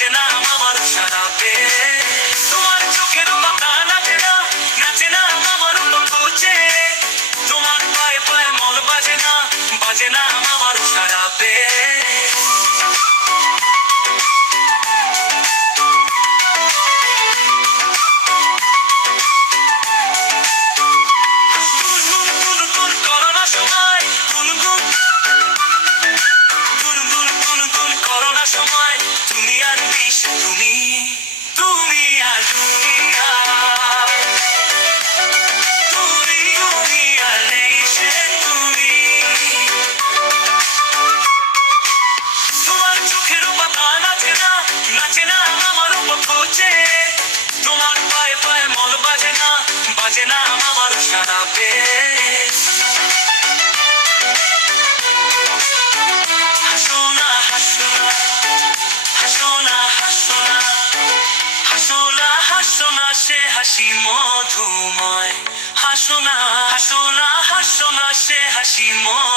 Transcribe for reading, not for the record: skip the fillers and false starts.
বাজে না আমার সারাপে তোমার চোখের পাতা নাচে না আমার বুঝে তোমার পায়ে পায়ে মন বাজে না আমার সারাপে তুমি আর বিষ তুমি আর তুমি আর নেই সে তুমি তোমার চোখের পাতা নাচে না আমার বুঝে তোমার পায়ে পায়ে মন বাজে না আমার সারাপে হাসোনা সে হাসি মধুময় হাসোনা সে হাসি মধুময়